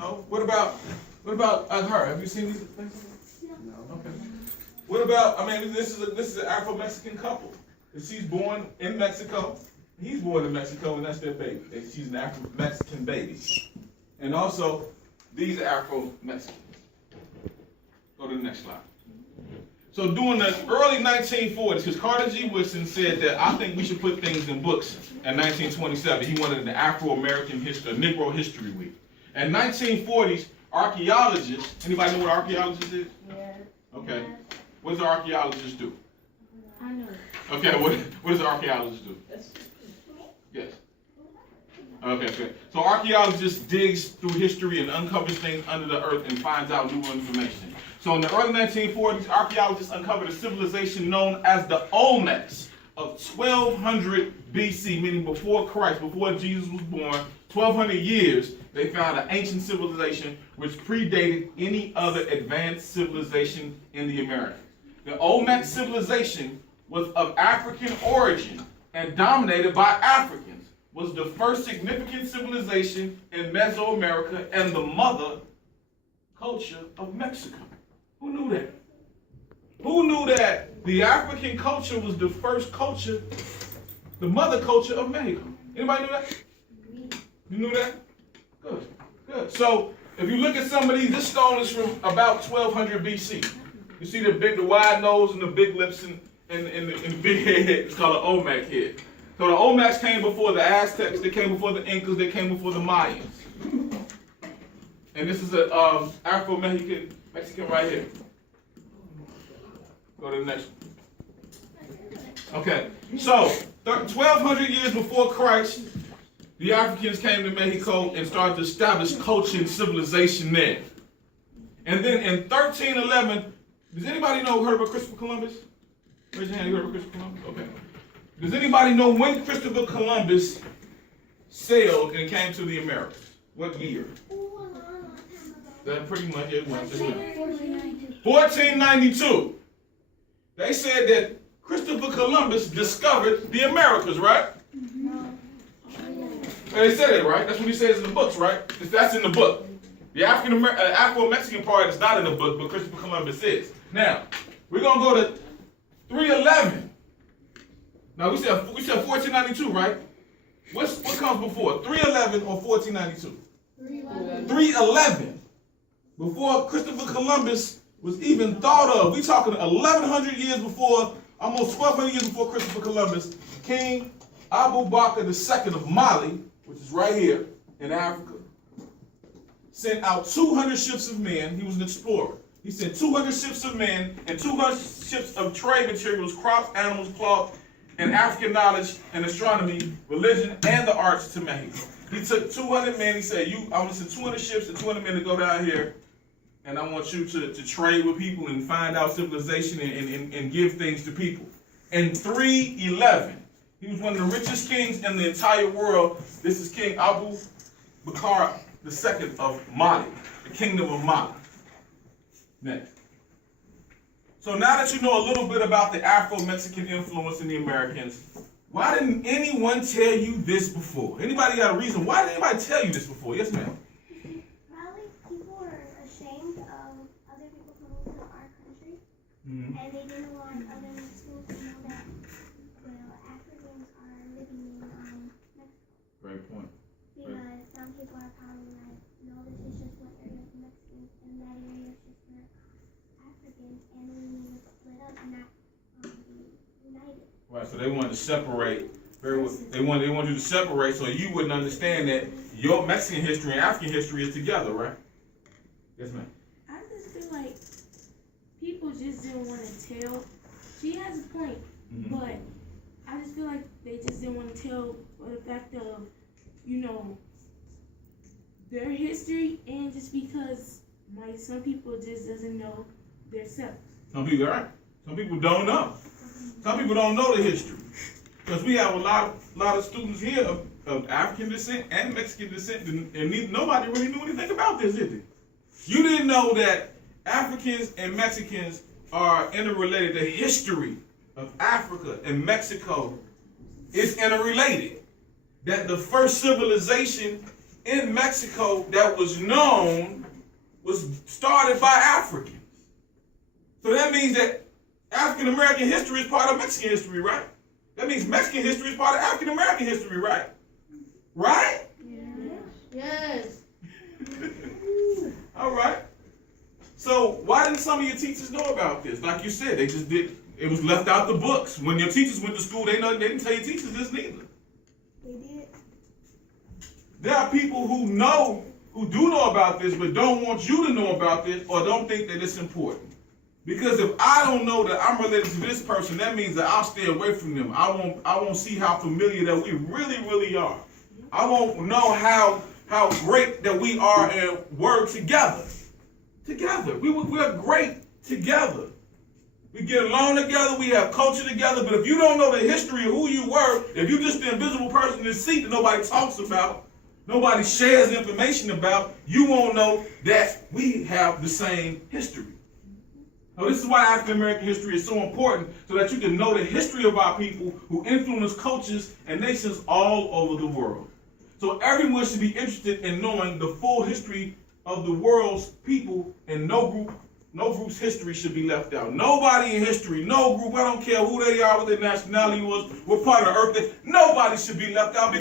No. What about her? Have you seen these things? No. Okay. What about? I mean, this is an Afro-Mexican couple. She's born in Mexico. He's born in Mexico, and that's their baby. She's an Afro-Mexican baby. And also, these are Afro-Mexicans. Go to the next slide. So during the early 1940s, because Carter G. Woodson said that I think we should put things in books in 1927. He wanted an Afro-American history, a Negro History Week. In 1940s, archaeologists, anybody know what archaeologists is? Yeah. Okay. What does an archaeologist do? I know. Okay, what does an archaeologist do? Yes. Okay, good. So archaeologists digs through history and uncovers things under the earth and finds out new information. So in the early 1940s, archaeologists uncovered a civilization known as the Olmecs of 1200 BC, meaning before Christ, before Jesus was born, 1200 years, they found an ancient civilization which predated any other advanced civilization in the Americas. The Olmec civilization was of African origin and dominated by Africans, was the first significant civilization in Mesoamerica and the mother culture of Mexico. Who knew that? Who knew that the African culture was the first culture, the mother culture of Mexico? Anybody knew that? You knew that? Good, good. So if you look at some of these, this stone is from about 1200 BC. You see the wide nose and the big lips and the big head. It's called an Olmec head. So the Olmecs came before the Aztecs, they came before the Incas, they came before the Mayans. And this is a Afro-Mexican right here. Go to the next one. Okay, so 1200 years before Christ, the Africans came to Mexico and started to establish culture and civilization there. And then in 1311, does anybody heard about Christopher Columbus? Raise your hand, you heard about Christopher Columbus? Okay. Does anybody know when Christopher Columbus sailed and came to the Americas? What year? That pretty much it was. 1492. They said that Christopher Columbus discovered the Americas, right? They said it, right? That's what he says in the books, right? That's in the book. The Afro-Mexican part is not in the book, but Christopher Columbus is. Now, we're going to go to 311. Now, we said 1492, right? What comes before? 311 or 1492? 311. Before Christopher Columbus was even thought of. We're talking 1100 years before, almost 1200 years before Christopher Columbus, King Abu Bakr II of Mali, which is right here in Africa, sent out 200 ships of men. He was an explorer. He sent 200 ships of men and 200 ships of trade materials, crops, animals, cloth, and African knowledge and astronomy, religion, and the arts to Mexico. He took 200 men. He said, I want to send 200 ships and 200 men to go down here, and I want you to trade with people and find out civilization and give things to people. In 311, he was one of the richest kings in the entire world. This is King Abu Bakr II of Mali, the kingdom of Mali. Next. So now that you know a little bit about the Afro-Mexican influence in the Americans, why didn't anyone tell you this before? Anybody got a reason? Why didn't anybody tell you this before? Yes, ma'am. Probably people are ashamed of other people coming to our country, and they didn't want other Mexicans to know that Africans are living in Mexico. Great point. Because some people are probably like, no, this is just one area for Mexicans, and that area is just for Africans, and we need to split up and not be united. Right, so they wanted to separate. They wanted you to separate so you wouldn't understand that your Mexican history and African history is together, right? Yes, ma'am. I just feel like people just didn't want to tell. She has a point, but I just feel like they just didn't want to tell for the fact of, their history, and just because some people just doesn't know their self. Some people, right? Some people don't know. Some people don't know the history. Because we have a lot of students here of African descent and Mexican descent, and nobody really knew anything about this, did they? You didn't know that Africans and Mexicans are interrelated. The history of Africa and Mexico is interrelated. That the first civilization in Mexico that was known was started by Africans. So that means that African American history is part of Mexican history, right? That means Mexican history is part of African American history, right? Right? Yes. All right. So why didn't some of your teachers know about this? Like you said, they just did. It was left out the books. When your teachers went to school, they didn't tell your teachers this neither. They did. There are people who do know about this, but don't want you to know about this or don't think that it's important. Because if I don't know that I'm related to this person, that means that I'll stay away from them. I won't see how familiar that we really, really are. I won't know how great that we are and work together. Together. We're great together. We get along together, we have culture together, but if you don't know the history of who you were, if you're just the invisible person in the seat that nobody talks about, nobody shares information about, you won't know that we have the same history. So this is why African American history is so important, so that you can know the history of our people who influence cultures and nations all over the world. So everyone should be interested in knowing the full history of the world's people, and no group's history should be left out. Nobody in history, no group, I don't care who they are, what their nationality was, what part of the earth, nobody should be left out.